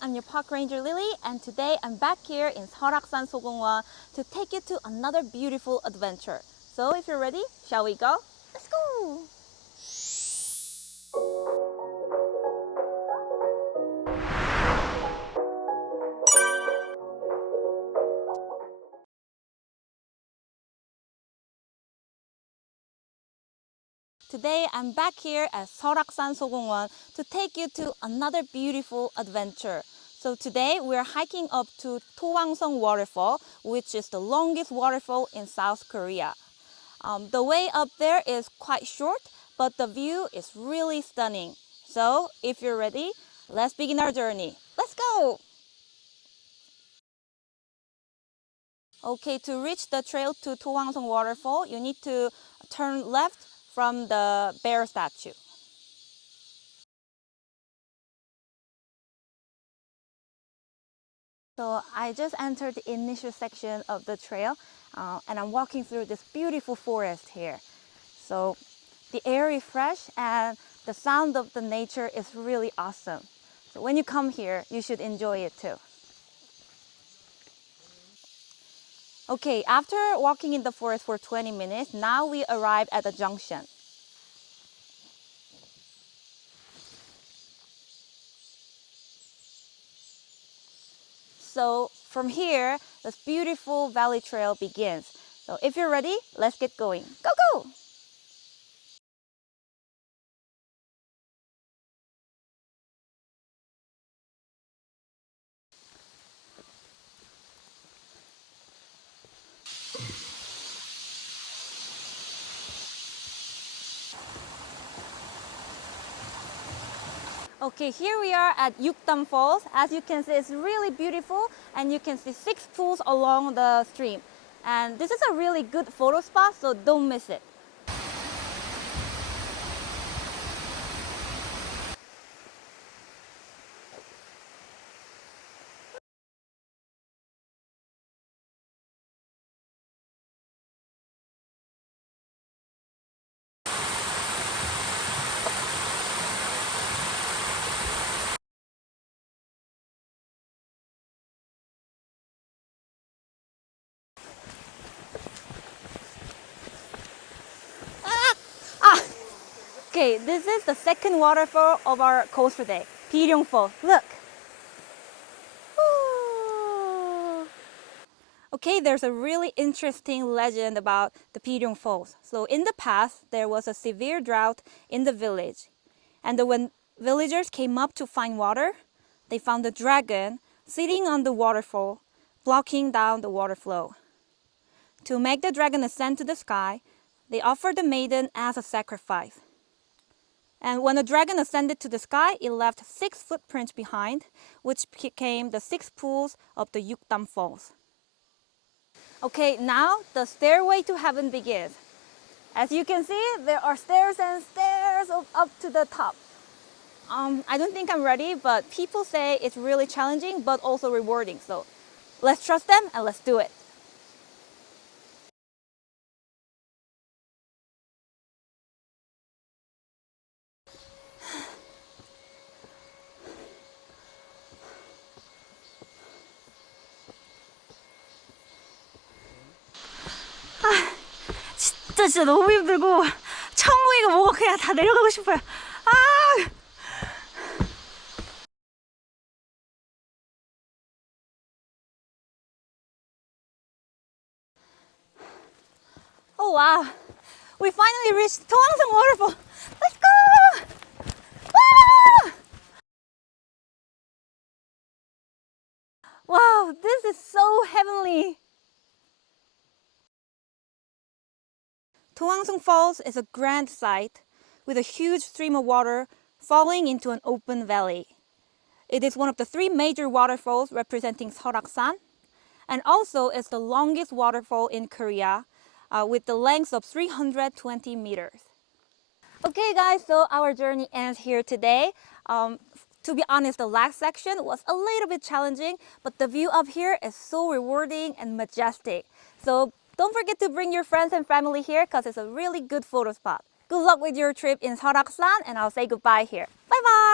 I'm your park ranger Lily, and today I'm back here in Seoraksan Sogongwan to take you to another beautiful adventure. So if you're ready, shall we go? Let's go! Today I'm back here at Seoraksan Sogongwan to take you to another beautiful adventure. So today we're hiking up to Towangseong Waterfall, which is the longest waterfall in South Korea. The way up there is quite short, but the view is really stunning. So if you're ready, let's begin our journey. Let's go! Okay, to reach the trail to Towangseong Waterfall, you need to turn left from the bear statue. So I just entered the initial section of the trail and I'm walking through this beautiful forest here. So the air is fresh and the sound of the nature is really awesome. So when you come here, you should enjoy it too. Okay, after walking in the forest for 20 minutes, now we arrive at the junction. So from here, this beautiful valley trail begins. So if you're ready, let's get going. Go, go! Okay, here we are at Yukdam Falls. As you can see, it's really beautiful and you can see 6 pools along the stream. And this is a really good photo spot, so don't miss it. Okay, this is the second waterfall of our coaster day, Yukdam Falls. Look! Ooh. Okay, there's a really interesting legend about the Yukdam Falls. So in the past, there was a severe drought in the village. And when villagers came up to find water, they found a dragon sitting on the waterfall, blocking down the water flow. To make the dragon ascend to the sky, they offered the maiden as a sacrifice. And when the dragon ascended to the sky, it left 6 footprints behind, which became the 6 pools of the Yukdam Falls. Okay, now the stairway to heaven begins. As you can see, there are stairs and stairs up to the top. I don't think I'm ready, but people say it's really challenging, but also rewarding. So let's trust them and let's do it. 진짜 너무 힘들고 천국이가 뭐가 그냥 다 내려가고 싶어요. Oh wow, we finally reached Towangseong Waterfall. Let's go! Ah! Wow, this is so heavenly. Towangseong Falls is a grand sight with a huge stream of water falling into an open valley. It is one of the 3 major waterfalls representing Seoraksan, and also is the longest waterfall in Korea with the length of 320 meters. Okay guys, so our journey ends here today. To be honest, the last section was a little bit challenging, but the view up here is so rewarding and majestic. So don't forget to bring your friends and family here because it's a really good photo spot. Good luck with your trip in Seoraksan, and I'll say goodbye here. Bye bye!